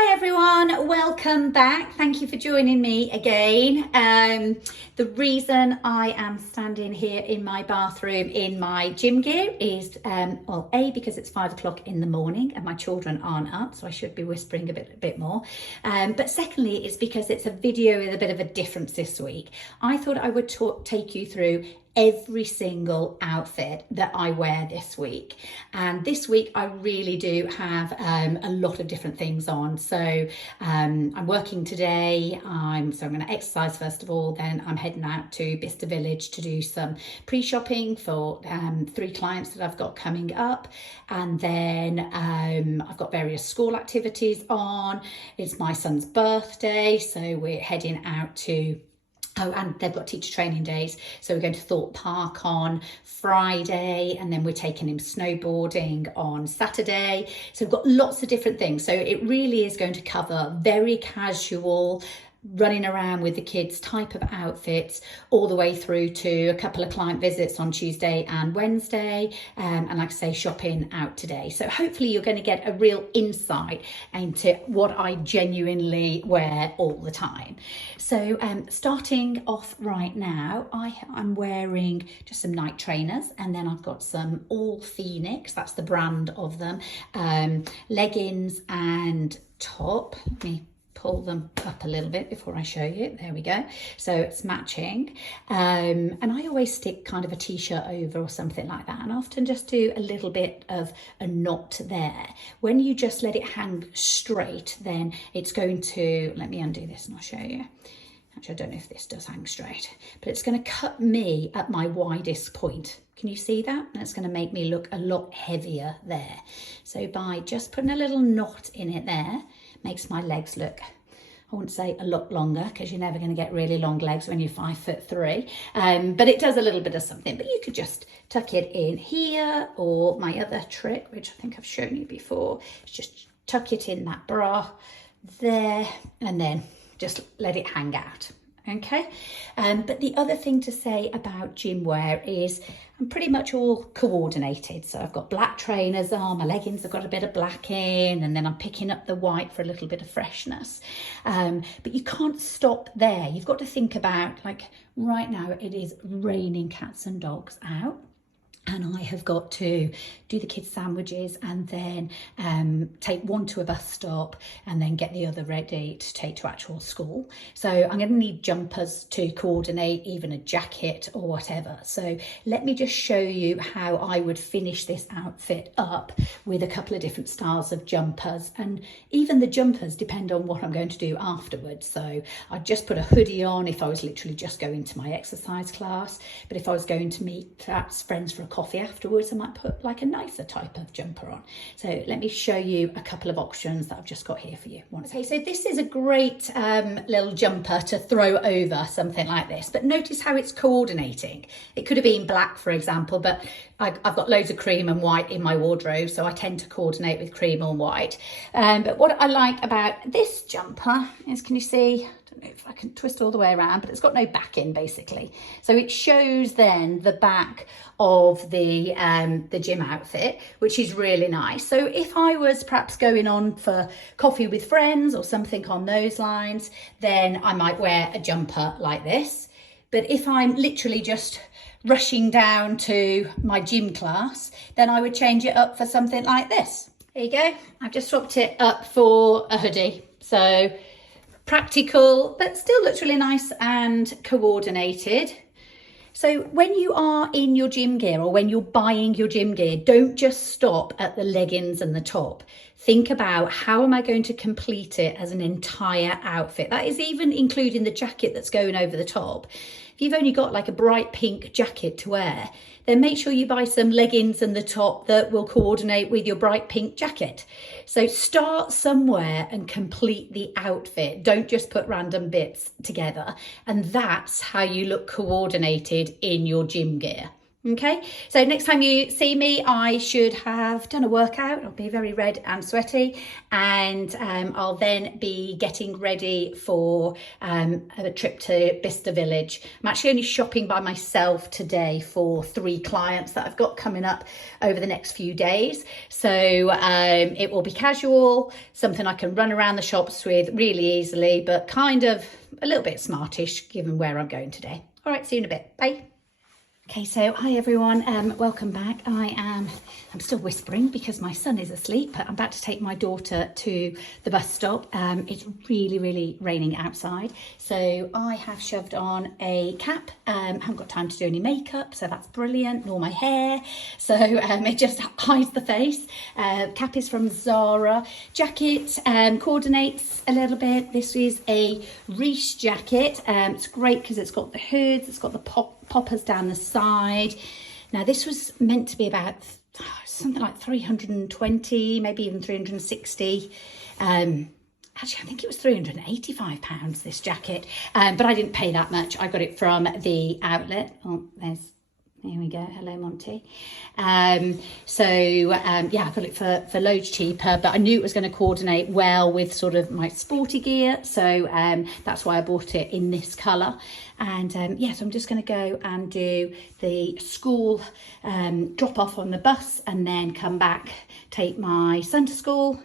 Hi everyone, welcome back. Thank you for joining me again. The reason I am standing here in my bathroom in my gym gear is, well, A, because it's 5 o'clock in the morning and my children aren't up, so I should be whispering a bit more. But secondly, it's because it's a video with a bit of a difference this week. I thought I would take you through every single outfit that I wear this week, and this week I really do have a lot of different things on. So I'm working today, so I'm going to exercise first of all, then I'm heading out to Bicester Village to do some pre-shopping for 3 clients that I've got coming up, and then I've got various school activities on. It's my son's birthday, so we're heading out to and they've got teacher training days. So we're going to Thorpe Park on Friday, and then we're taking him snowboarding on Saturday. So we've got lots of different things. So it really is going to cover very casual, running around with the kids type of outfits, all the way through to a couple of client visits on Tuesday and Wednesday, and like I say, shopping out today. So hopefully you're going to get a real insight into what I genuinely wear all the time. So starting off right now, I'm wearing just some night trainers, and then I've got some All Phoenix, that's the brand of them, leggings and top. Let me pull them up a little bit before I show you. There we go. So it's matching. And I always stick kind of a t-shirt over or something like that, and often just do a little bit of a knot there. When you just let it hang straight, then it's going to, let me undo this and I'll show you. Actually, I don't know if this does hang straight, but it's going to cut me at my widest point. Can you see that? And it's going to make me look a lot heavier there. So by just putting a little knot in it there, makes my legs look, I wouldn't say a lot longer, because you're never going to get really long legs when you're 5'3", but it does a little bit of something. But you could just tuck it in here, or my other trick, which I think I've shown you before, is just tuck it in that bra there, and then just let it hang out. Okay, but the other thing to say about gym wear is I'm pretty much all coordinated. So I've got black trainers on, my leggings have got a bit of black in, and then I'm picking up the white for a little bit of freshness. But you can't stop there. You've got to think about, like right now it is raining cats and dogs out, and I have got to do the kids' sandwiches and then take one to a bus stop and then get the other ready to take to actual school. So I'm going to need jumpers to coordinate, even a jacket or whatever. So let me just show you how I would finish this outfit up with a couple of different styles of jumpers. And even the jumpers depend on what I'm going to do afterwards. So I'd just put a hoodie on if I was literally just going to my exercise class. But if I was going to meet perhaps friends for a coffee afterwards, I might put like a nicer type of jumper on. So let me show you a couple of options that I've just got here for you. Okay, so this is a great little jumper to throw over something like this, but notice how it's coordinating. It could have been black, for example, but I've got loads of cream and white in my wardrobe, so I tend to coordinate with cream and white. But what I like about this jumper is, can you see, I don't know if I can twist all the way around, but it's got no backing basically. So it shows then the back of the gym outfit, which is really nice. So if I was perhaps going on for coffee with friends or something on those lines, then I might wear a jumper like this. But if I'm literally just rushing down to my gym class, then I would change it up for something like this. There you go. I've just swapped it up for a hoodie. So practical, but still looks really nice and coordinated. So when you are in your gym gear, or when you're buying your gym gear, don't just stop at the leggings and the top. Think about, how am I going to complete it as an entire outfit? That is even including the jacket that's going over the top. If you've only got like a bright pink jacket to wear, then make sure you buy some leggings and the top that will coordinate with your bright pink jacket. So start somewhere and complete the outfit. Don't just put random bits together. And that's how you look coordinated in your gym gear. Okay, so next time you see me, I should have done a workout. I'll be very red and sweaty, and I'll then be getting ready for a trip to Bicester Village. I'm actually only shopping by myself today for 3 clients that I've got coming up over the next few days. So it will be casual, something I can run around the shops with really easily, but kind of a little bit smartish given where I'm going today. All right, see you in a bit. Bye. Okay, so hi everyone, welcome back. I'm still whispering because my son is asleep, but I'm about to take my daughter to the bus stop. It's really raining outside, so I have shoved on a cap. Haven't got time to do any makeup, so that's brilliant, nor my hair, so it just hides the face. Cap is from Zara. Jacket coordinates a little bit. This is a Reese jacket. It's great because it's got the hoods, it's got the poppers down the side. Now this was meant to be about something like 320, maybe even 360. Actually, I think it was £385, this jacket, but I didn't pay that much. I got it from the outlet. Oh, here we go. Hello, Monty. Yeah, I got it for loads cheaper, but I knew it was going to coordinate well with sort of my sporty gear. So that's why I bought it in this colour. And yeah, so I'm just going to go and do the school drop off on the bus and then come back, take my son to school,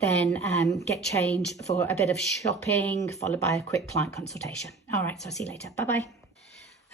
then get changed for a bit of shopping, followed by a quick client consultation. All right, so I'll see you later. Bye-bye.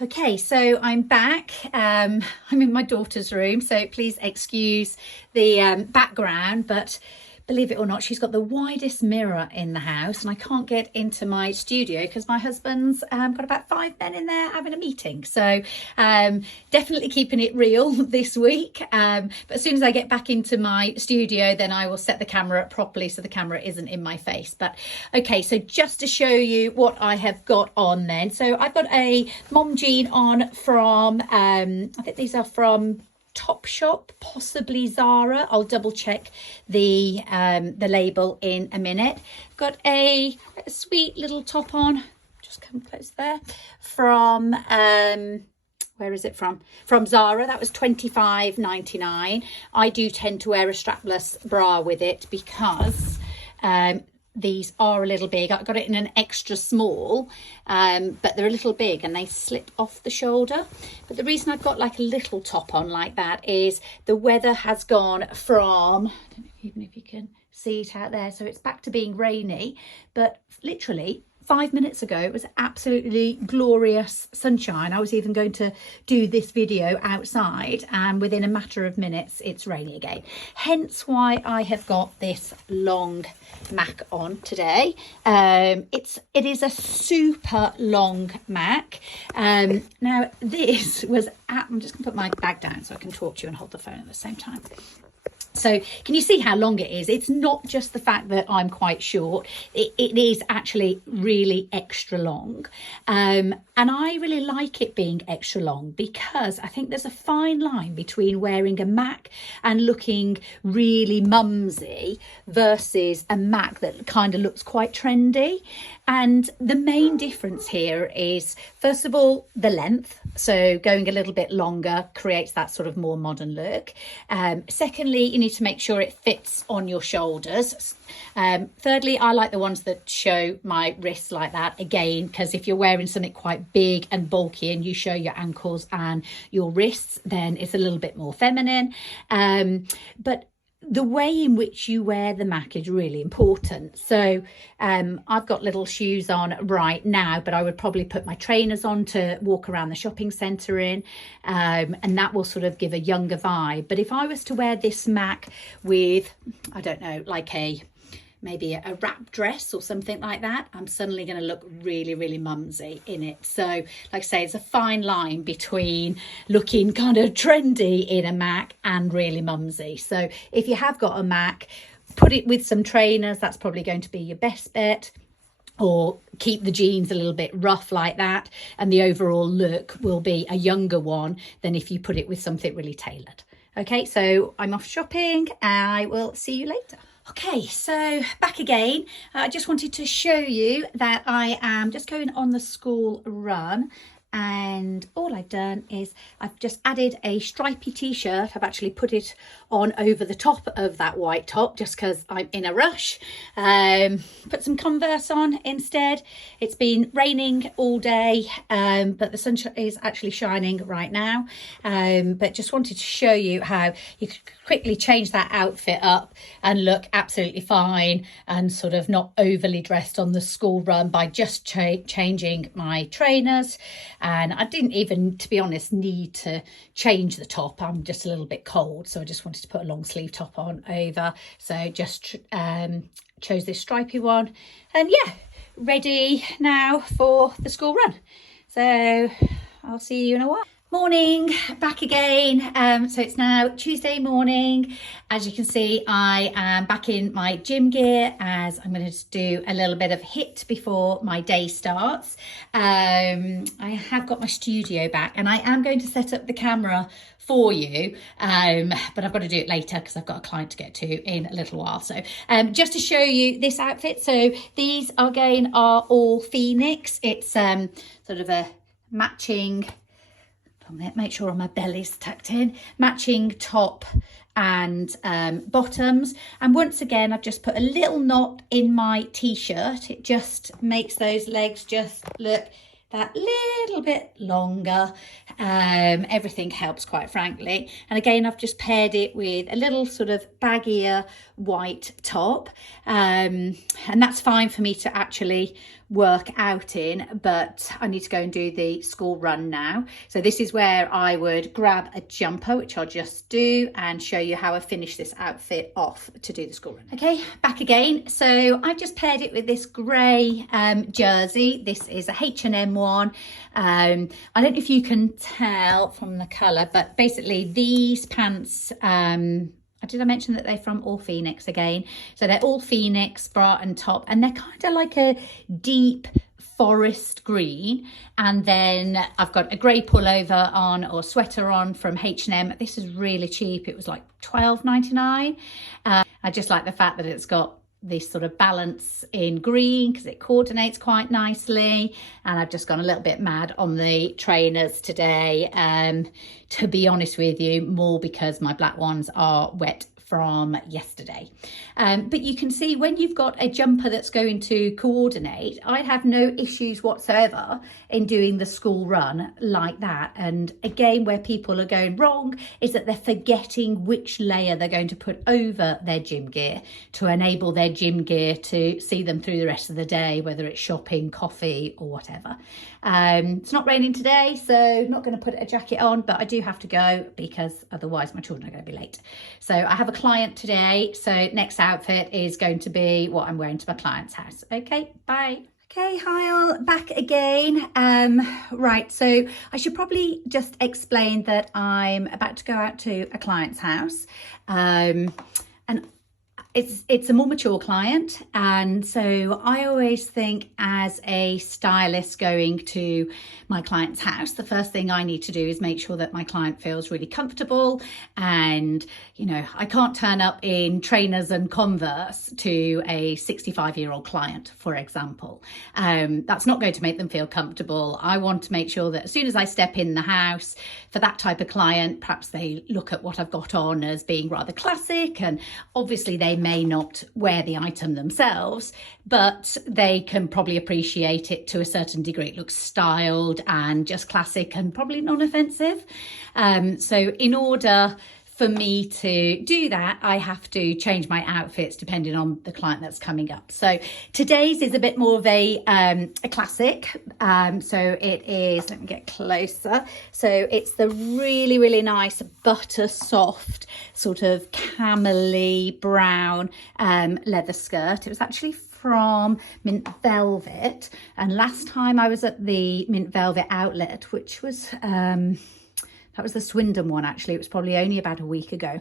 Okay, so I'm back. I'm in my daughter's room, so please excuse the background, but believe it or not, she's got the widest mirror in the house, and I can't get into my studio because my husband's got about 5 men in there having a meeting. So definitely keeping it real this week. But as soon as I get back into my studio, then I will set the camera up properly so the camera isn't in my face. But okay, so just to show you what I have got on then. So I've got a mom jean on from, I think these are from Topshop, possibly Zara. I'll double check the label in a minute. I've got a sweet little top on, just come close there, from where is it from? From Zara. That was £25.99. I do tend to wear a strapless bra with it because these are a little big. I got it in an extra small, but they're a little big and they slip off the shoulder. But the reason I've got like a little top on like that is the weather has gone from, I don't know even if you can see it out there, so it's back to being rainy, but literally 5 minutes ago it was absolutely glorious sunshine. I was even going to do this video outside, and within a matter of minutes it's raining again, hence why I have got this long MAC on today. It is a super long MAC. Now this was I'm just gonna put my bag down so I can talk to you and hold the phone at the same time. So can you see how long it is? It's not just the fact that I'm quite short. It is actually really extra long. And I really like it being extra long because I think there's a fine line between wearing a MAC and looking really mumsy versus a MAC that kind of looks quite trendy. And the main difference here is, first of all, the length. So going a little bit longer creates that sort of more modern look. Secondly, you need to make sure it fits on your shoulders. Thirdly, I like the ones that show my wrists like that, again, because if you're wearing something quite big and bulky and you show your ankles and your wrists, then it's a little bit more feminine. But the way in which you wear the MAC is really important. So I've got little shoes on right now, but I would probably put my trainers on to walk around the shopping centre in, and that will sort of give a younger vibe. But if I was to wear this MAC with, I don't know, like maybe a wrap dress or something like that, I'm suddenly going to look really mumsy in it. So like I say, it's a fine line between looking kind of trendy in a MAC and really mumsy. So if you have got a MAC, put it with some trainers. That's probably going to be your best bet. Or keep the jeans a little bit rough like that, and the overall look will be a younger one than if you put it with something really tailored. Okay, so I'm off shopping. I will see you later. Okay, so back again. I just wanted to show you that I am just going on the school run. and all I've done is I've just added a stripy t-shirt. I've actually put it on over the top of that white top just because I'm in a rush. Put some Converse on instead. It's been raining all day, but the sun is actually shining right now. But just wanted to show you how you could quickly change that outfit up and look absolutely fine and sort of not overly dressed on the school run by just changing my trainers. And I didn't even, to be honest, need to change the top. I'm just a little bit cold, so I just wanted to put a long sleeve top on over. So just chose this stripy one, and yeah, ready now for the school run. So I'll see you in a while. Morning, back again. So it's now Tuesday morning. As you can see, I am back in my gym gear as I'm going to do a little bit of HIIT before my day starts. I have got my studio back and I am going to set up the camera for you, but I've got to do it later because I've got a client to get to in a little while. So just to show you this outfit, so these again are all Phoenix. It's sort of a matching, make sure my belly's tucked in, matching top and bottoms. And once again, I've just put a little knot in my t-shirt. It just makes those legs just look that little bit longer. Everything helps, quite frankly. And again, I've just paired it with a little sort of baggier white top, and that's fine for me to actually work out in, but I need to go and do the school run now. So this is where I would grab a jumper, which I'll just do, and show you how I finish this outfit off to do the school run. Okay, back again. So I just paired it with this grey jersey. This is a H&M one. I don't know if you can tell from the colour, but basically these pants, did I mention that they're from All Phoenix again? So they're All Phoenix bra and top, and they're kind of like a deep forest green. And then I've got a grey pullover on, or sweater on, from H&M. This is really cheap. It was like $12.99. I just like the fact that it's got this sort of balance in green because it coordinates quite nicely. And I've just gone a little bit mad on the trainers today, to be honest with you, more because my black ones are wet from yesterday. But you can see when you've got a jumper that's going to coordinate, I'd have no issues whatsoever in doing the school run like that. And again, where people are going wrong is that they're forgetting which layer they're going to put over their gym gear to enable their gym gear to see them through the rest of the day, whether it's shopping, coffee or whatever. It's not raining today, so not going to put a jacket on, but I do have to go because otherwise my children are going to be late. So I have a client today, so next outfit is going to be what I'm wearing to my client's house. Okay, bye. Okay, hi all, back again. Right, so I should probably just explain that I'm about to go out to a client's house, and it's a more mature client, and so I always think as a stylist going to my client's house, the first thing I need to do is make sure that my client feels really comfortable. And you know, I can't turn up in trainers and Converse to a 65-year-old client, for example. That's not going to make them feel comfortable. I want to make sure that as soon as I step in the house, for that type of client, perhaps they look at what I've got on as being rather classic, and obviously they may not wear the item themselves, but they can probably appreciate it to a certain degree. It looks styled and just classic and probably non-offensive. So in order for me to do that, I have to change my outfits depending on the client that's coming up. So today's is a bit more of a classic. So it is, let me get closer. So it's the really, really nice butter soft sort of camel-y brown leather skirt. It was actually from Mint Velvet, and last time I was at the Mint Velvet outlet, which was that was the Swindon one, actually. It was probably only about a week ago.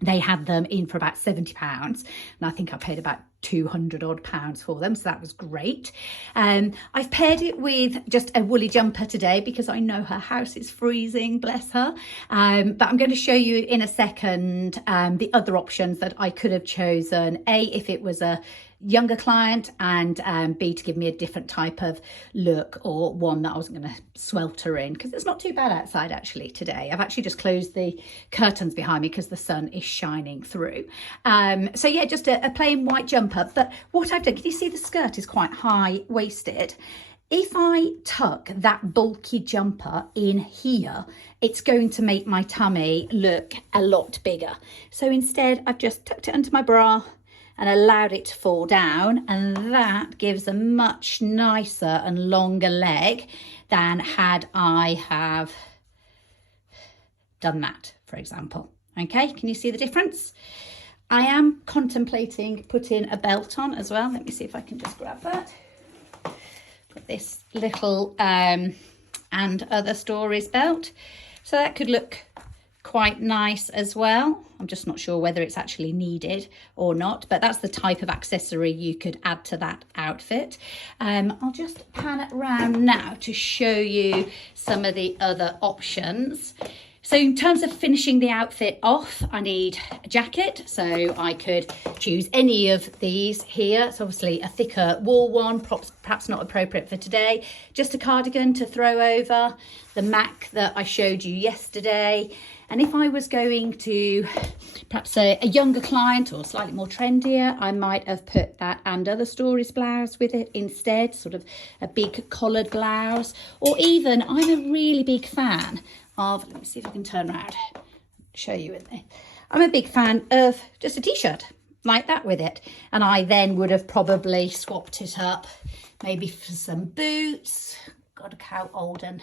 They had them in for about £70, and I think I paid about 200 odd pounds for them, so that was great. I've paired it with just a woolly jumper today because I know her house is freezing, bless her. But I'm going to show you in a second the other options that I could have chosen. A, if it was a younger client, and B, to give me a different type of look, or one that I wasn't going to swelter in, because it's not too bad outside actually today. I've actually just closed the curtains behind me because the sun is shining through. So yeah, just a plain white jumper. But what I've done, can you see the skirt is quite high waisted? If I tuck that bulky jumper in here, it's going to make my tummy look a lot bigger. So instead I've just tucked it under my bra and allowed it to fall down, and that gives a much nicer and longer leg than had I have done that, for example. Okay, can you see the difference? I am contemplating putting a belt on as well. Let me see if I can just grab that. Got this little and other stories belt, so that could look quite nice as well. I'm just not sure whether it's actually needed or not, but that's the type of accessory you could add to that outfit. I'll just pan it around now to show you some of the other options. So in terms of finishing the outfit off, I need a jacket. So I could choose any of these here. It's obviously a thicker wool one, perhaps not appropriate for today. Just a cardigan to throw over, the MAC that I showed you yesterday. And if I was going to perhaps a younger client or slightly more trendier, I might have put that and other stories blouse with it instead, sort of a big collared blouse. Or even, I'm a really big fan of, let me see if I can turn around, show you in there. I'm a big fan of just a t-shirt like that with it. And I then would have probably swapped it up maybe for some boots. God, look how old and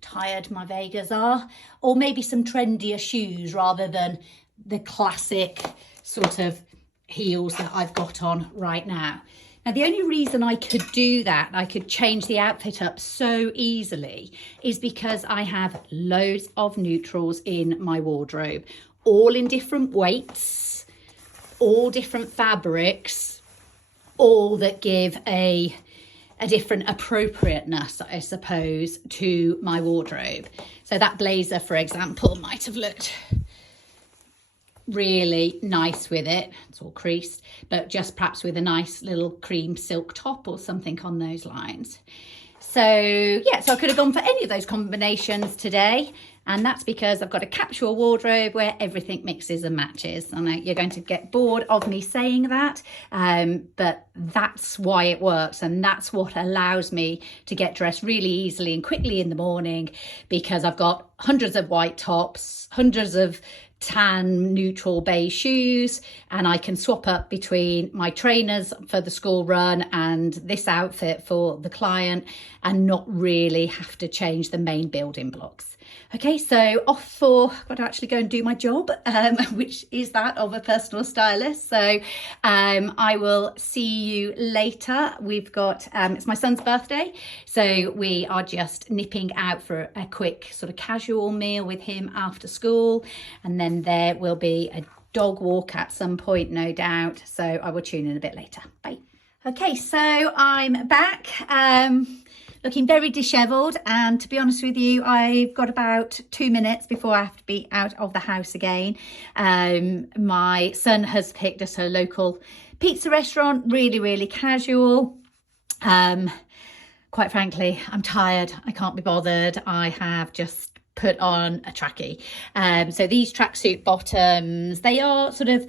tired my Vegas are. Or maybe some trendier shoes rather than the classic sort of heels that I've got on right now. Now, the only reason I could do that, I could change the outfit up so easily, is because I have loads of neutrals in my wardrobe, all in different weights, all different fabrics, all that give a different appropriateness, I suppose, to my wardrobe. So that blazer, for example, might have looked really nice with it. It's all creased, but just perhaps with a nice little cream silk top or something on those lines. So yeah, so I could have gone for any of those combinations today, and that's because I've got a capsule wardrobe where everything mixes and matches. I know you're going to get bored of me saying that, but that's why it works, and that's what allows me to get dressed really easily and quickly in the morning, because I've got hundreds of white tops, hundreds of tan neutral beige shoes, and I can swap up between my trainers for the school run and this outfit for the client and not really have to change the main building blocks. Okay, so off for, I've got to actually go and do my job, which is that of a personal stylist. So I will see you later. We've got, it's my son's birthday, so we are just nipping out for a quick sort of casual meal with him after school. And then there will be a dog walk at some point, no doubt. So I will tune in a bit later. Bye. Okay, so I'm back. Looking very dishevelled, and to be honest with you, I've got about 2 minutes before I have to be out of the house again. My son has picked us a local pizza restaurant, really casual. Quite frankly, I'm tired. I can't be bothered. I have just put on a trackie. So these tracksuit bottoms, they are sort of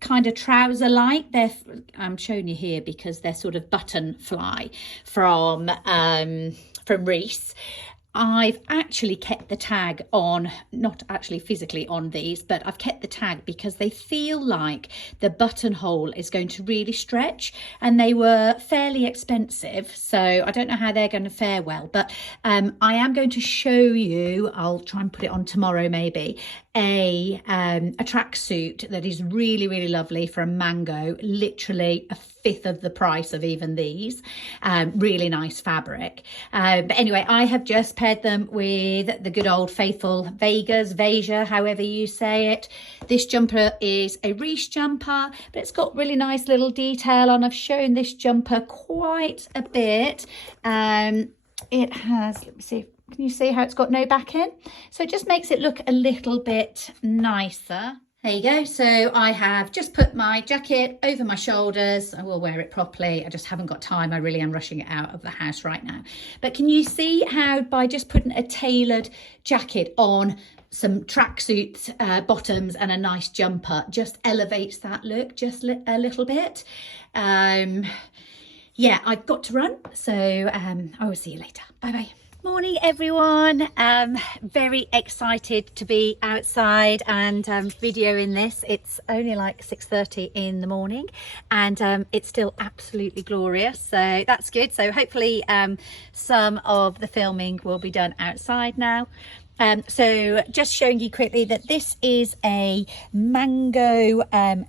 kind of trouser like. I'm showing you here because they're sort of button fly from Reese. I've actually kept the tag on, not actually physically on these, but I've kept the tag because they feel like the buttonhole is going to really stretch, and they were fairly expensive, so I don't know how they're going to fare well, but I am going to show you, I'll try and put it on tomorrow maybe, a tracksuit that is really, really lovely from Mango, literally a fifth of the price of even these. Really nice fabric. But anyway, I have just paired them with the good old faithful Veja, however you say it. This jumper is a Reese jumper, but it's got really nice little detail on. I've shown this jumper quite a bit. It has, let me see, can you see how it's got no back in? So it just makes it look a little bit nicer. There you go. So I have just put my jacket over my shoulders. I will wear it properly. I just haven't got time. I really am rushing it out of the house right now. But can you see how by just putting a tailored jacket on, some tracksuit bottoms and a nice jumper just elevates that look just a little bit. Yeah, I've got to run. So I will see you later. Bye bye. Morning everyone. Very excited to be outside and videoing this. It's only like 6:30 in the morning and it's still absolutely glorious, so that's good. So hopefully some of the filming will be done outside now. So just showing you quickly that this is a Mango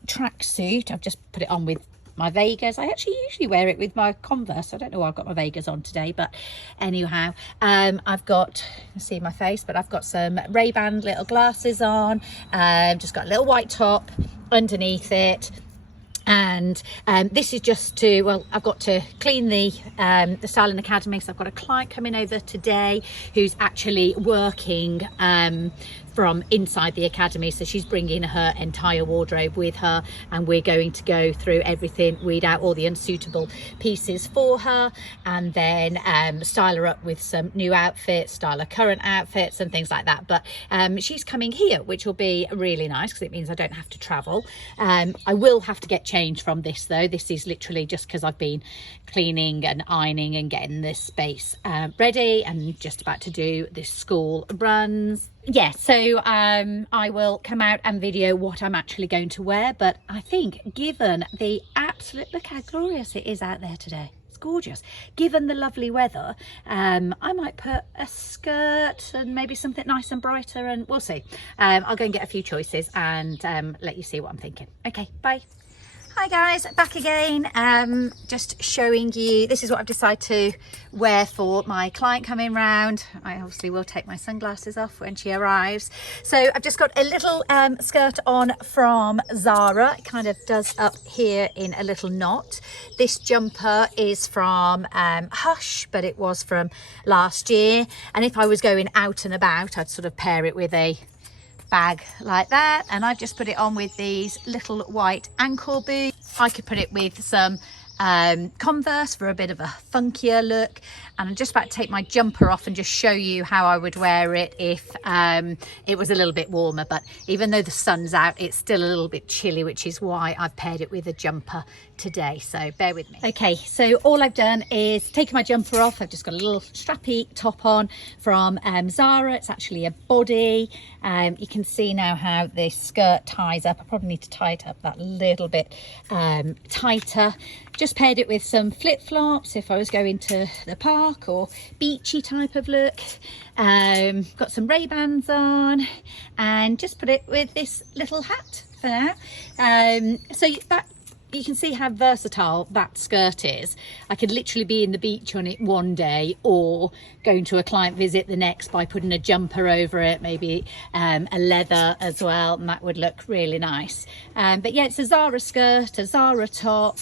tracksuit. I've just put it on with my Vegas. I actually usually wear it with my Converse. I don't know why I've got my Vegas on today, but anyhow, I've got, you see my face, but I've got some Ray-Ban little glasses on. Just got a little white top underneath it. And this is just to, well, I've got to clean the Styling Academy. So I've got a client coming over today who's actually working from inside the academy, so she's bringing her entire wardrobe with her and we're going to go through everything, weed out all the unsuitable pieces for her, and then style her up with some new outfits, style her current outfits and things like that. But she's coming here, which will be really nice because it means I don't have to travel. I will have to get changed from this though. This is literally just because I've been cleaning and ironing and getting this space ready and just about to do this school runs. Yeah, so I will come out and video what I'm actually going to wear, but I think given the absolute, look how glorious it is out there today. It's gorgeous. Given the lovely weather, I might put a skirt and maybe something nice and brighter, and we'll see. I'll go and get a few choices and let you see what I'm thinking. Okay, bye. Hi guys, back again. Just showing you, this is what I've decided to wear for my client coming round. I obviously will take my sunglasses off when she arrives. So I've just got a little skirt on from Zara. It kind of does up here in a little knot. This jumper is from Hush, but it was from last year. And if I was going out and about, I'd sort of pair it with a bag like that, and I've just put it on with these little white ankle boots. I could put it with some Converse for a bit of a funkier look, and I'm just about to take my jumper off and just show you how I would wear it if it was a little bit warmer. But even though the sun's out, it's still a little bit chilly, which is why I've paired it with a jumper today, so bear with me. Okay, so all I've done is taken my jumper off. I've just got a little strappy top on from Zara. It's actually a body. You can see now how the skirt ties up. I probably need to tie it up that little bit tighter. Just paired it with some flip-flops if I was going to the park or beachy type of look. Got some Ray-Bans on and just put it with this little hat for now. So that, you can see how versatile that skirt is. I could literally be in the beach on it one day or going to a client visit the next by putting a jumper over it, maybe a leather as well, and that would look really nice. But yeah, it's a Zara skirt, a Zara top.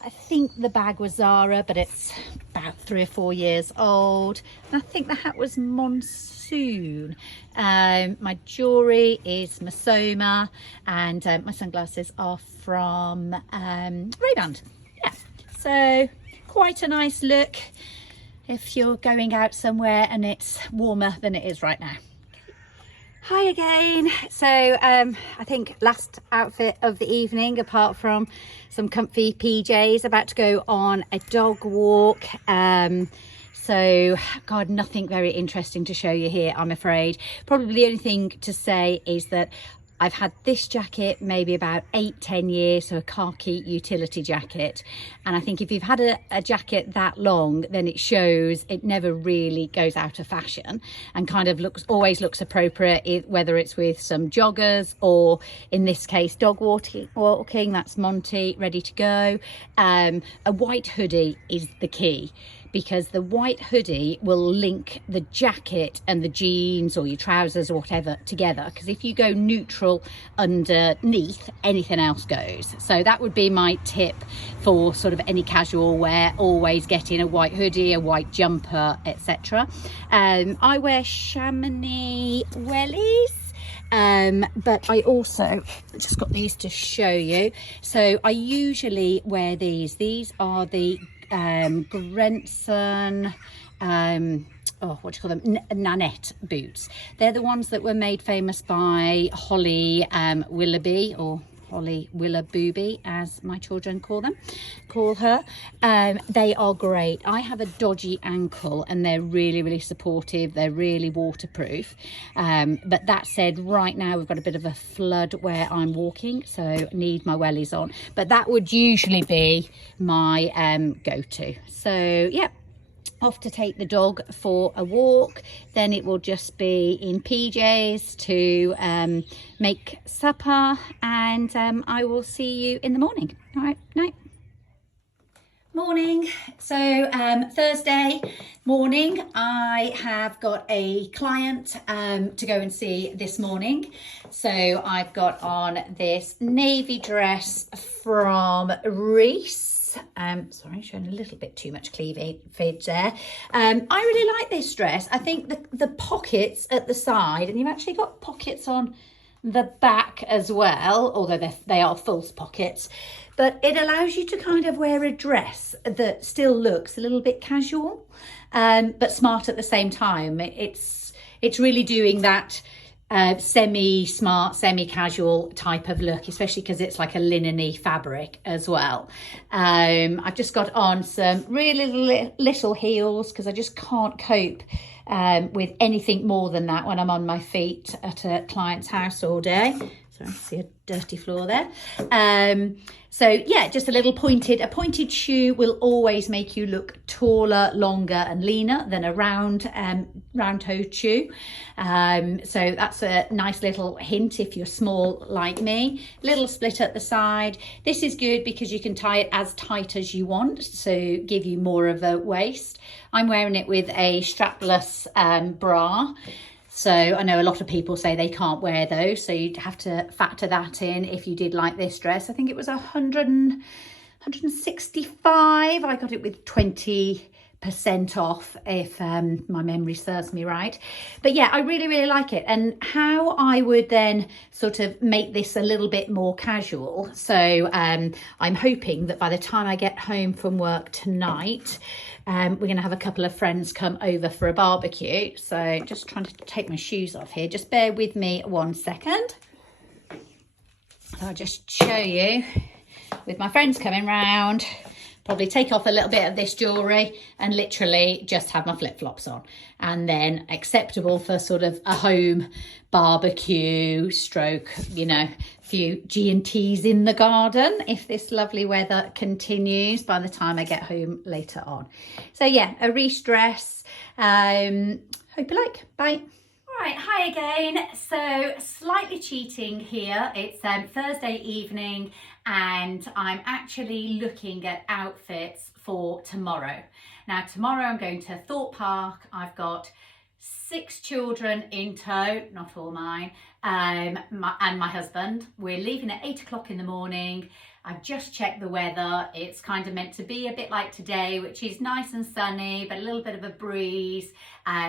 I think the bag was Zara, but it's about 3 or 4 years old. And I think the hat was Monsoon. My jewellery is Masoma, and my sunglasses are from Ray-Ban. Yeah, so quite a nice look if you're going out somewhere and it's warmer than it is right now. Hi again. So I think last outfit of the evening, apart from some comfy PJs, about to go on a dog walk. So God, nothing very interesting to show you here, I'm afraid. Probably the only thing to say is that I've had this jacket maybe about 8-10 years, so a khaki utility jacket. And I think if you've had a jacket that long, then it shows it never really goes out of fashion and kind of always looks appropriate, whether it's with some joggers or in this case dog walking. That's Monty, ready to go. A white hoodie is the key, because the white hoodie will link the jacket and the jeans or your trousers or whatever together, because if you go neutral underneath, anything else goes. So that would be my tip for sort of any casual wear. Always get in a white hoodie, a white jumper, etc. I wear chamois wellies, but I also just got these to show you. So I usually wear these are the Grenson, what do you call them, Nanette boots. They're the ones that were made famous by Holly Willoughby, or Holly Willoughby as my children call her. They are great. I have a dodgy ankle and they're really supportive. They're really waterproof, but that said, right now we've got a bit of a flood where I'm walking, so need my wellies on, but that would usually be my go-to. So yeah, off to take the dog for a walk. Then it will just be in PJs to make supper, and I will see you in the morning. All right, night. Morning. So Thursday morning, I have got a client to go and see this morning. So I've got on this navy dress from Reese. Sorry, showing a little bit too much cleavage there. I really like this dress. I think the pockets at the side, and you've actually got pockets on the back as well, although they are false pockets, but it allows you to kind of wear a dress that still looks a little bit casual, but smart at the same time. It's really doing that semi-smart, semi-casual type of look, especially because it's like a linen-y fabric as well. I've just got on some really little heels because I just can't cope with anything more than that when I'm on my feet at a client's house all day. Sorry, I see a dirty floor there. So yeah, just a pointed shoe will always make you look taller, longer and leaner than a round-toed shoe. So that's a nice little hint if you're small like me. Little split at the side. This is good because you can tie it as tight as you want, so give you more of a waist. I'm wearing it with a strapless bra. So I know a lot of people say they can't wear those, so you'd have to factor that in if you did like this dress. I think it was 165. I got it with 20% off if my memory serves me right. But yeah, I really like it. And how I would then sort of make this a little bit more casual. So I'm hoping that by the time I get home from work tonight, we're going to have a couple of friends come over for a barbecue. So just trying to take my shoes off here. Just bear with me 1 second. So I'll just show you with my friends coming round. Probably take off a little bit of this jewellery and literally just have my flip-flops on. And then acceptable for sort of a home barbecue stroke, you know, few G&Ts in the garden if this lovely weather continues by the time I get home later on. So yeah, a Reese dress. Hope you like. Bye. Right, hi again. So slightly cheating here. It's Thursday evening and I'm actually looking at outfits for tomorrow. Now tomorrow I'm going to Thorpe Park. I've got 6 children in tow, not all mine, and my husband. We're leaving at 8 o'clock in the morning. I've just checked the weather. It's kind of meant to be a bit like today, which is nice and sunny, but a little bit of a breeze,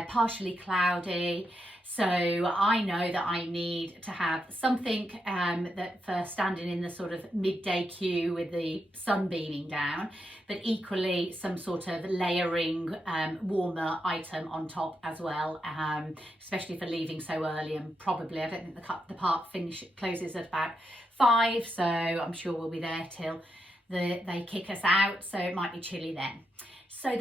partially cloudy. So I know that I need to have something that for standing in the sort of midday queue with the sun beaming down, but equally some sort of layering warmer item on top as well, especially for leaving so early. And probably, I don't think the park closes at about 5, so I'm sure we'll be there till they kick us out, so it might be chilly then. So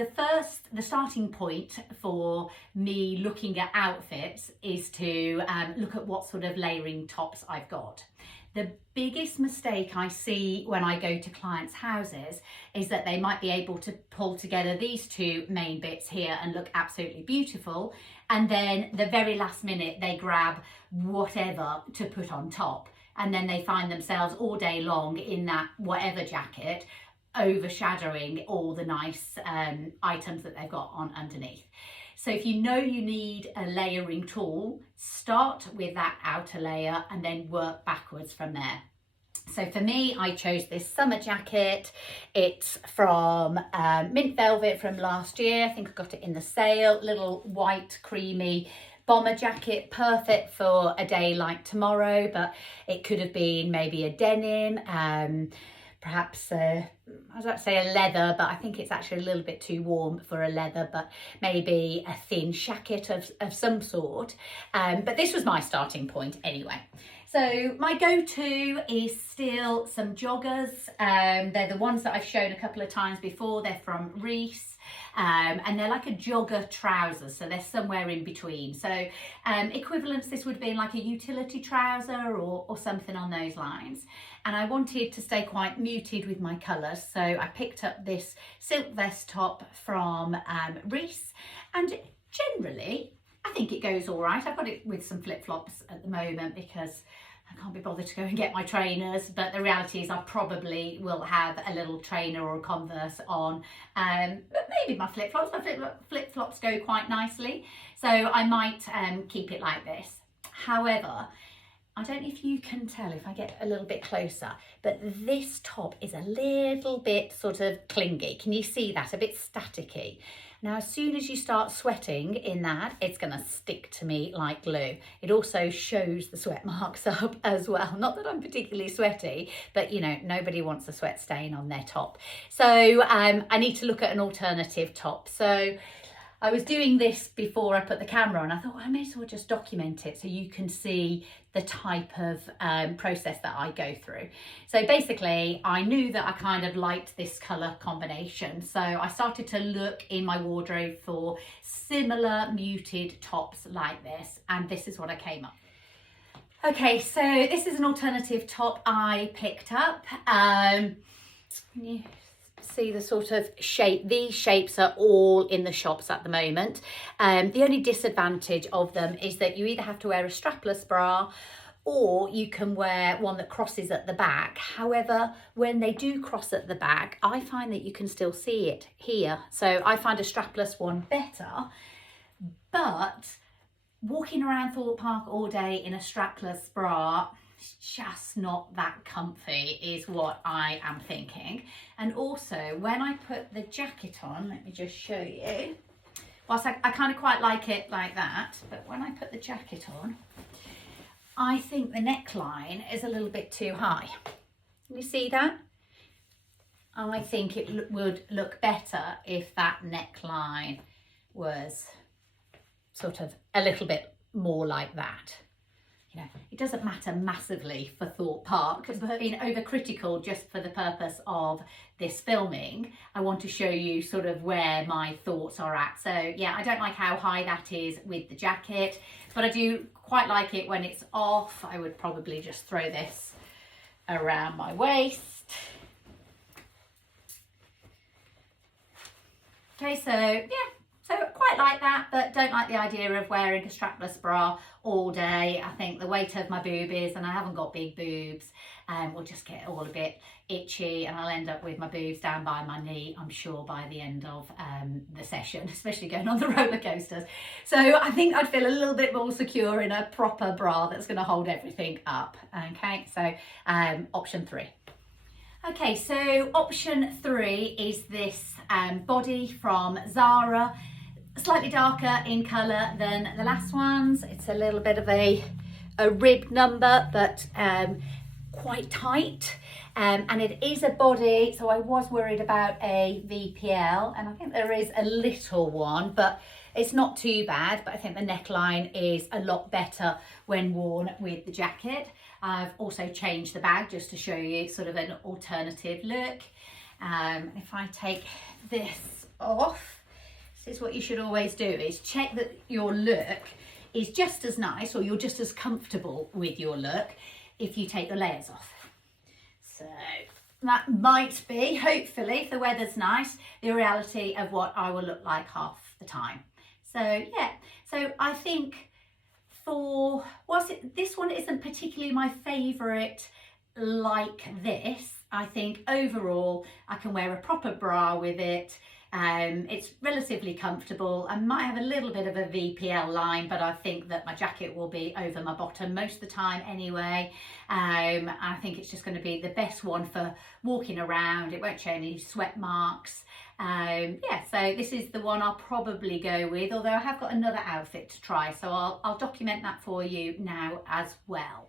the starting point for me looking at outfits is to look at what sort of layering tops I've got. The biggest mistake I see when I go to clients' houses is that they might be able to pull together these two main bits here and look absolutely beautiful, and then the very last minute they grab whatever to put on top, and then they find themselves all day long in that whatever jacket overshadowing all the nice items that they've got on underneath. So if you know you need a layering tool, start with that outer layer and then work backwards from there. So for me, I chose this summer jacket. It's from Mint Velvet from last year. I think I got it in the sale. Little white creamy bomber jacket, perfect for a day like tomorrow, but it could have been maybe a denim, perhaps I was about to say a leather, but I think it's actually a little bit too warm for a leather, but maybe a thin shacket of some sort. But this was my starting point anyway. So my go-to is still some joggers. They're the ones that I've shown a couple of times before. They're from Reese. And they're like a jogger trouser, so they're somewhere in between. So equivalents, this would have been like a utility trouser or something on those lines. And I wanted to stay quite muted with my colours, so I picked up this silk vest top from Reese, and generally I think it goes all right. I've got it with some flip-flops at the moment because I can't be bothered to go and get my trainers, but the reality is I probably will have a little trainer or a Converse on, but maybe my flip-flops. My flip-flops go quite nicely, so I might keep it like this. However, I don't know if you can tell if I get a little bit closer, but this top is a little bit sort of clingy. Can you see that? A bit staticky. Now, as soon as you start sweating in that, it's going to stick to me like glue. It also shows the sweat marks up as well. Not that I'm particularly sweaty, but you know, nobody wants a sweat stain on their top. So I need to look at an alternative top. So I was doing this before I put the camera on. I thought, well, I may as well just document it so you can see the type of process that I go through. So basically, I knew that I kind of liked this colour combination. So I started to look in my wardrobe for similar muted tops like this. And this is what I came up. Okay, so this is an alternative top I picked up. See the sort of shape. These shapes are all in the shops at the moment. The only disadvantage of them is that you either have to wear a strapless bra or you can wear one that crosses at the back. However, when they do cross at the back, I find that you can still see it here. So I find a strapless one better, but walking around Thorpe Park all day in a strapless bra, it's just not that comfy is what I am thinking. And also when I put the jacket on, let me just show you, whilst I kind of quite like it like that, but when I put the jacket on, I think the neckline is a little bit too high. Can you see that? I think it would look better if that neckline was sort of a little bit more like that. You know, it doesn't matter massively for Thorpe Park, but being overcritical just for the purpose of this filming, I want to show you sort of where my thoughts are at. So yeah, I don't like how high that is with the jacket, but I do quite like it when it's off. I would probably just throw this around my waist. Okay, so yeah. So quite like that, but don't like the idea of wearing a strapless bra all day. I think the weight of my boobies, and I haven't got big boobs, will just get all a bit itchy, and I'll end up with my boobs down by my knee, I'm sure, by the end of the session, especially going on the roller coasters. So I think I'd feel a little bit more secure in a proper bra that's going to hold everything up. Okay, so option 3. Okay, so option 3 is this body from Zara. Slightly darker in colour than the last ones. It's a little bit of a rib number, but quite tight. And it is a body, so I was worried about a VPL, and I think there is a little one, but it's not too bad. But I think the neckline is a lot better when worn with the jacket. I've also changed the bag just to show you sort of an alternative look. If I take this off, this is what you should always do, is check that your look is just as nice, or you're just as comfortable with your look if you take the layers off. So that might be, hopefully, if the weather's nice, the reality of what I will look like half the time. So yeah, so I think this one isn't particularly my favourite like this. I think overall I can wear a proper bra with it. It's relatively comfortable. I might have a little bit of a VPL line, but I think that my jacket will be over my bottom most of the time anyway. I think it's just going to be the best one for walking around. It won't show any sweat marks. Yeah, so this is the one I'll probably go with, although I have got another outfit to try, so I'll document that for you now as well.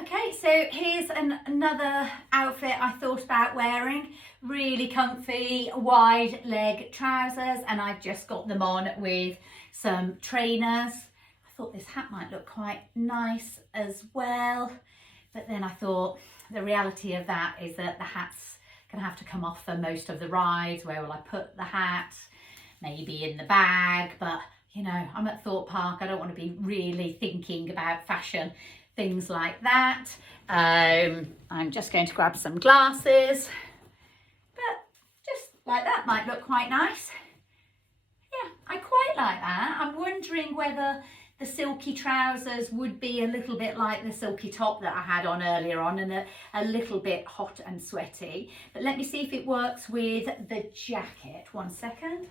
Okay, so here's another outfit I thought about wearing. Really comfy wide leg trousers, and I've just got them on with some trainers. I thought this hat might look quite nice as well, but then I thought the reality of that is that the hat's gonna have to come off for most of the rides. Where will I put the hat? Maybe in the bag, but you know, I'm at Thorpe Park. I don't want to be really thinking about fashion, things like that. I'm just going to grab some glasses, but just like that might look quite nice. Yeah, I quite like that. I'm wondering whether the silky trousers would be a little bit like the silky top that I had on earlier on, and a little bit hot and sweaty. But let me see if it works with the jacket. 1 second.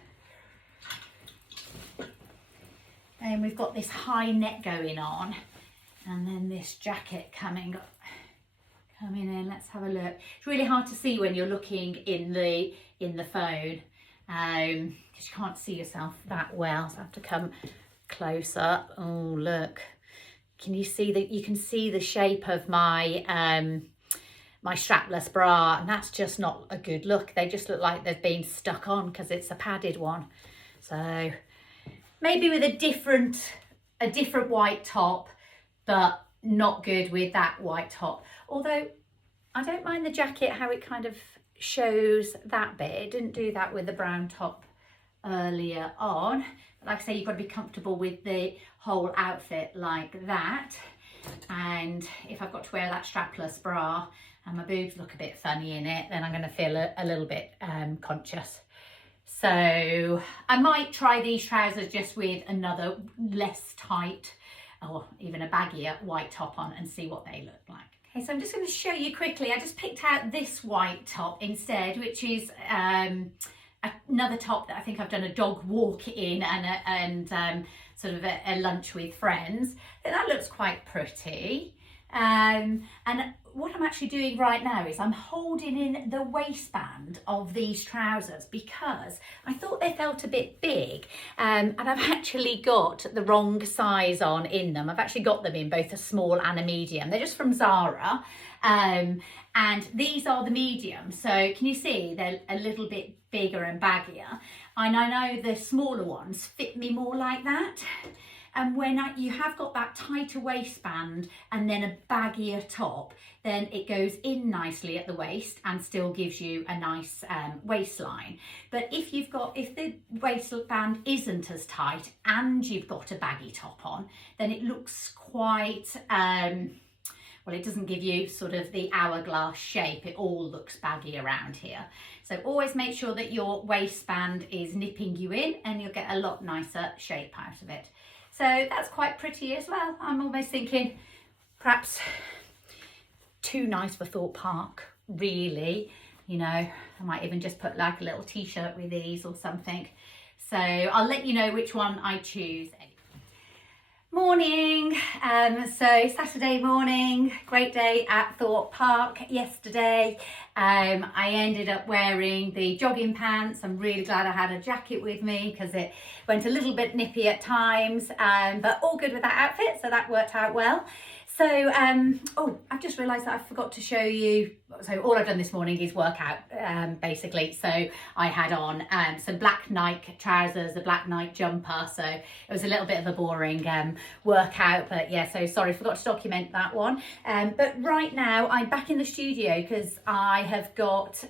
And we've got this high neck going on, and then this jacket coming in. Let's have a look. It's really hard to see when you're looking in the phone, because you can't see yourself that well, so I have to come close up. Oh, look, can you see that? You can see the shape of my my strapless bra, and that's just not a good look. They just look like they've been stuck on because it's a padded one. So maybe with a different white top, but not good with that white top. Although I don't mind the jacket, how it kind of shows that bit. It didn't do that with the brown top earlier on. Like I say, you've got to be comfortable with the whole outfit like that. And if I've got to wear that strapless bra and my boobs look a bit funny in it, then I'm going to feel a little bit conscious. So I might try these trousers just with another less tight or even a baggier white top on and see what they look like. Okay, so I'm just going to show you quickly. I just picked out this white top instead, which is another top that I think I've done a dog walk in and sort of a lunch with friends. And that looks quite pretty. And what I'm actually doing right now is I'm holding in the waistband of these trousers because I thought they felt a bit big, and I've actually got the wrong size on in them. I've actually got them in both a small and a medium. They're just from Zara, and these are the medium. So can you see they're a little bit bigger and baggier, and I know the smaller ones fit me more like that. And when you have got that tighter waistband and then a baggier top, then it goes in nicely at the waist and still gives you a nice waistline. But if the waistband isn't as tight and you've got a baggy top on, then it looks quite, well, it doesn't give you sort of the hourglass shape. It all looks baggy around here. So always make sure that your waistband is nipping you in, and you'll get a lot nicer shape out of it. So that's quite pretty as well. I'm almost thinking perhaps too nice for Thorpe Park, really. You know, I might even just put like a little t-shirt with these or something. So I'll let you know which one I choose. Morning, so Saturday morning, great day at Thorpe Park yesterday. I ended up wearing the jogging pants. I'm really glad I had a jacket with me because it went a little bit nippy at times, but all good with that outfit, so that worked out well. So, oh, I've just realised that I forgot to show you. So all I've done this morning is work out basically. So I had on some black Nike trousers, a black Nike jumper, so it was a little bit of a boring workout, but yeah, so sorry, forgot to document that one. But right now I'm back in the studio because I have got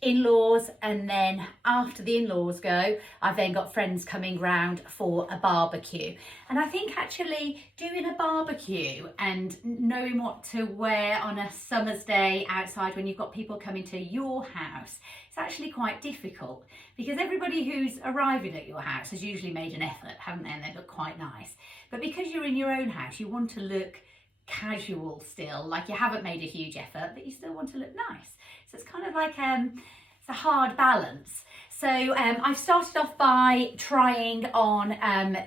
in-laws, and then after the in-laws go, I've then got friends coming round for a barbecue. And I think actually doing a barbecue and knowing what to wear on a summer's day outside when you've got people coming to your house, it's actually quite difficult, because everybody who's arriving at your house has usually made an effort, haven't they, and they look quite nice. But because you're in your own house, you want to look casual still, like you haven't made a huge effort, but you still want to look nice. So it's kind of like it's a hard balance. So I've started off by trying on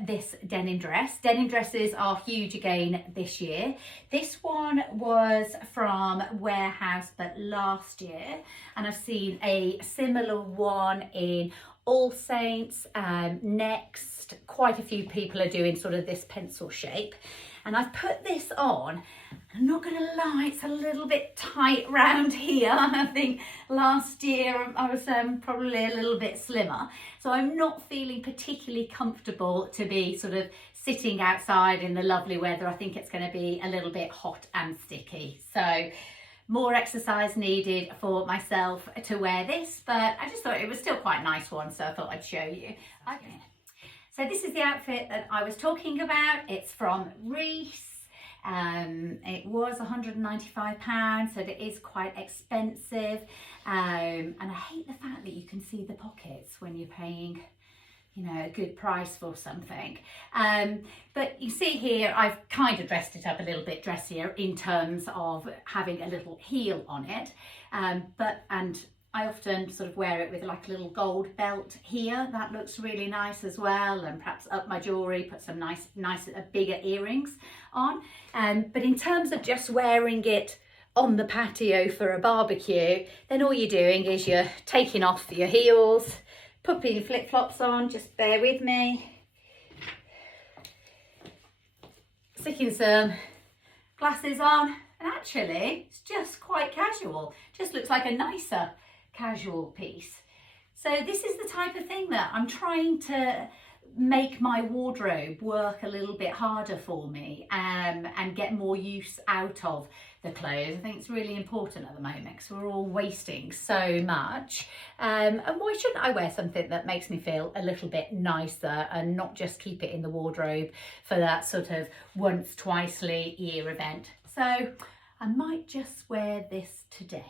this denim dress. Denim dresses are huge again this year. This one was from Warehouse, but last year, and I've seen a similar one in All Saints. Next, quite a few people are doing sort of this pencil shape. And I've put this on, I'm not going to lie, it's a little bit tight round here. I think last year I was probably a little bit slimmer. So I'm not feeling particularly comfortable to be sort of sitting outside in the lovely weather. I think it's going to be a little bit hot and sticky. So more exercise needed for myself to wear this, but I just thought it was still quite a nice one, so I thought I'd show you. Okay. So this is the outfit that I was talking about. It's from Reese. It was £195, so it is quite expensive. And I hate the fact that you can see the pockets when you're paying, you know, a good price for something. But you see here, I've kind of dressed it up a little bit dressier in terms of having a little heel on it. And I often sort of wear it with like a little gold belt here. That looks really nice as well, and perhaps up my jewellery, put some nice bigger earrings on. But in terms of just wearing it on the patio for a barbecue, then all you're doing is you're taking off your heels, putting your flip-flops on, just bear with me, sticking some glasses on, and actually it's just quite casual. Just looks like a nicer casual piece. So this is the type of thing that I'm trying to make my wardrobe work a little bit harder for me, and get more use out of the clothes. I think it's really important at the moment because we're all wasting so much, and why shouldn't I wear something that makes me feel a little bit nicer and not just keep it in the wardrobe for that sort of once, twicely year event. So I might just wear this today.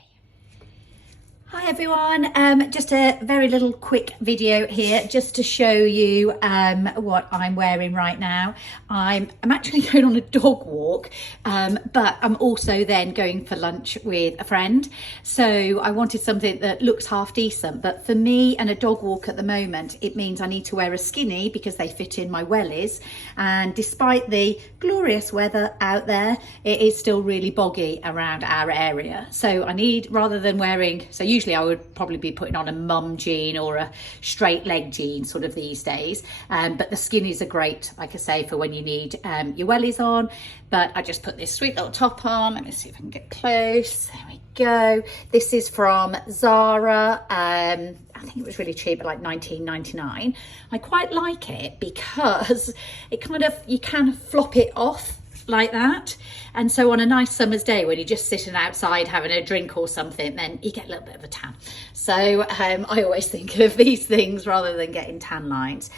Hi everyone, just a very little quick video here just to show you what I'm wearing right now. I'm actually going on a dog walk, but I'm also then going for lunch with a friend. So I wanted something that looks half decent, but for me and a dog walk at the moment, it means I need to wear a skinny because they fit in my wellies. And despite the glorious weather out there, it is still really boggy around our area. So I need, rather than wearing, so usually I would probably be putting on a mum jean or a straight leg jean sort of these days, but the skinnies are great, like I say, for when you need your wellies on. But I just put this sweet little top on. Let me see if I can get close. There we go. This is from Zara. I think it was really cheap at like £19.99. I quite like it because it kind of, you can flop it off like that, and so on a nice summer's day when you're just sitting outside having a drink or something, then you get a little bit of a tan. So I always think of these things rather than getting tan lines.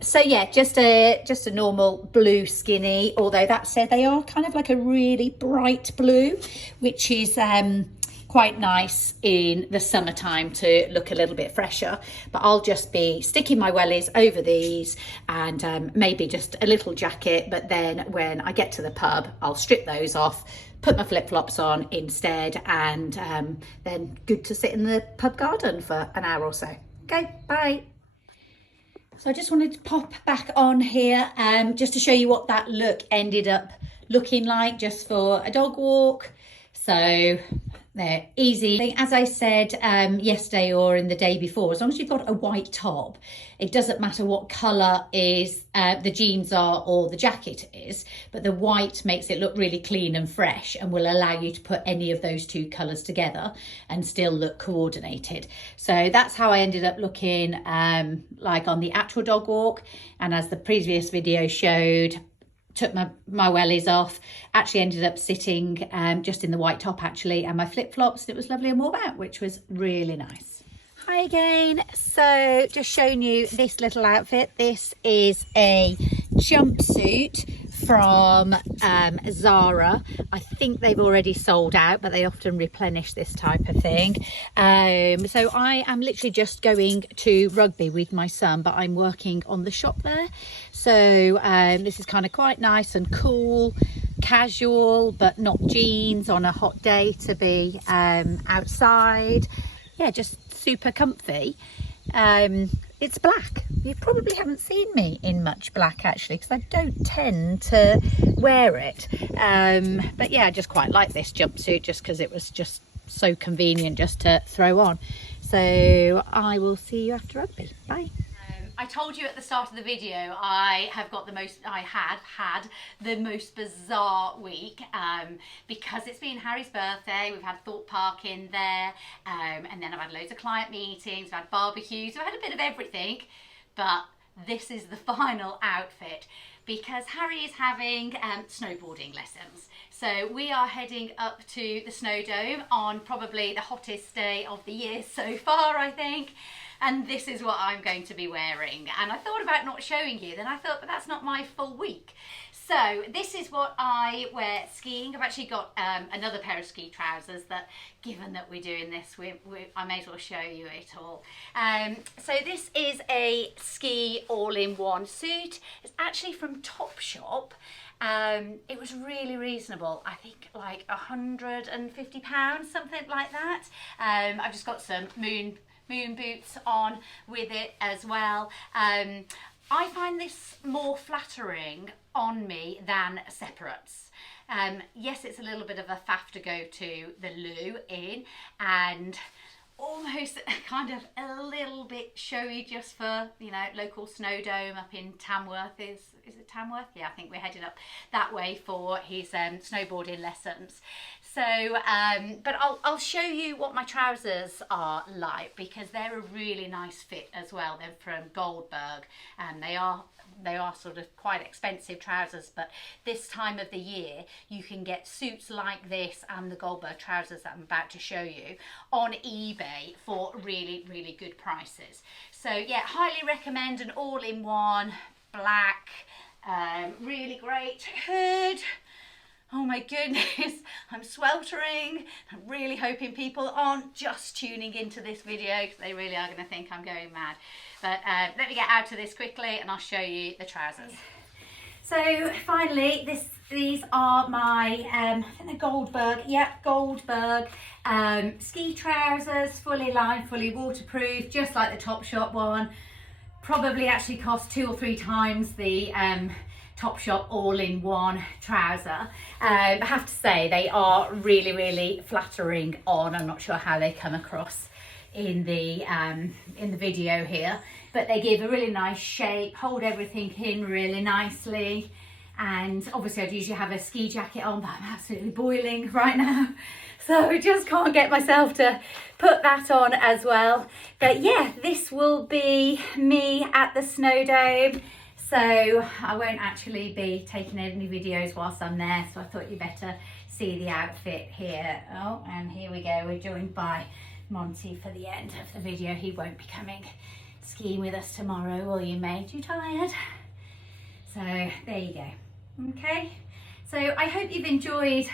So yeah, just a normal blue skinny, although that said, they are kind of like a really bright blue, which is quite nice in the summertime to look a little bit fresher. But I'll just be sticking my wellies over these, and maybe just a little jacket, but then when I get to the pub I'll strip those off, put my flip-flops on instead, and then good to sit in the pub garden for an hour or so. Okay, bye. So I just wanted to pop back on here just to show you what that look ended up looking like, just for a dog walk. So they're easy. As I said yesterday or in the day before, as long as you've got a white top, it doesn't matter what colour is the jeans are or the jacket is, but the white makes it look really clean and fresh and will allow you to put any of those two colours together and still look coordinated. So that's how I ended up looking like on the actual dog walk, and as the previous video showed, took my wellies off, actually ended up sitting just in the white top actually, and my flip-flops, and it was lovely and warm out, which was really nice. Hi again. So just showing you this little outfit. This is a jumpsuit from Zara. I think they've already sold out, but they often replenish this type of thing. So I am literally just going to rugby with my son, but I'm working on the shop there. So this is kind of quite nice and cool, casual, but not jeans on a hot day to be outside. Yeah, just super comfy. It's black. You probably haven't seen me in much black actually, because I don't tend to wear it. But yeah, I just quite like this jumpsuit just because it was just so convenient just to throw on. So I will see you after rugby. Bye. I told you at the start of the video I had the most bizarre week because it's been Harry's birthday. We've had Thorpe Park in there, and then I've had loads of client meetings, I've had barbecues, I've had a bit of everything, but this is the final outfit because Harry is having snowboarding lessons. So we are heading up to the Snow Dome on probably the hottest day of the year so far, I think. And this is what I'm going to be wearing. And I thought about not showing you, then I thought, but that's not my full week. So this is what I wear skiing. I've actually got another pair of ski trousers that, given that we're doing this, I may as well show you it all. So this is a ski all-in-one suit. It's actually from Topshop. It was really reasonable. I think like £150, something like that. I've just got some moon boots on with it as well. I find this more flattering on me than separates. Yes, it's a little bit of a faff to go to the loo in, and almost kind of a little bit showy just for, you know, local snow dome up in Tamworth. Is it Tamworth? Yeah, I think we're headed up that way for his snowboarding lessons. So, but I'll show you what my trousers are like, because they're a really nice fit as well. They're from Goldberg, and they are sort of quite expensive trousers, but this time of the year you can get suits like this and the Goldberg trousers that I'm about to show you on eBay for really good prices. So yeah, highly recommend an all-in-one black, really great hood. Oh my goodness, I'm sweltering. I'm really hoping people aren't just tuning into this video, because they really are going to think I'm going mad. But let me get out of this quickly and I'll show you the trousers. So finally, these are my, I think they're Goldberg, yep, Goldberg ski trousers, fully lined, fully waterproof, just like the Topshop one. Probably actually cost 2 or 3 times the Topshop all-in-one trouser. I have to say they are really flattering on. I'm not sure how they come across in the video here, but they give a really nice shape, hold everything in really nicely. And obviously I'd usually have a ski jacket on, but I'm absolutely boiling right now, so I just can't get myself to put that on as well. But yeah, this will be me at the Snow Dome. So I won't actually be taking any videos whilst I'm there, so I thought you better see the outfit here. Oh, and here we go, we're joined by Monty for the end of the video. He won't be coming skiing with us tomorrow, will you, mate? You tired? So there you go. Okay, so I hope you've enjoyed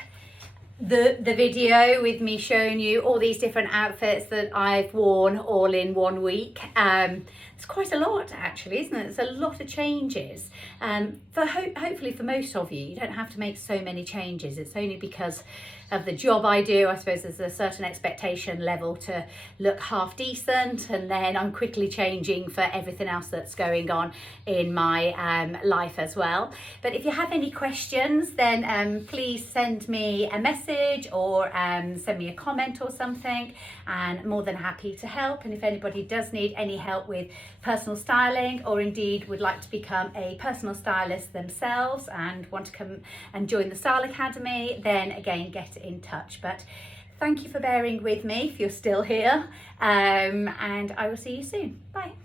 the video with me showing you all these different outfits that I've worn all in 1 week. It's quite a lot actually, isn't it? It's a lot of changes. Hopefully for most of you, you don't have to make so many changes. It's only because of the job I do. I suppose there's a certain expectation level to look half decent, and then I'm quickly changing for everything else that's going on in my life as well. But if you have any questions, then please send me a message or send me a comment or something, and more than happy to help. And if anybody does need any help with personal styling, or indeed would like to become a personal stylist themselves and want to come and join the Style Academy, then again, get in touch. But thank you for bearing with me if you're still here, and I will see you soon. Bye.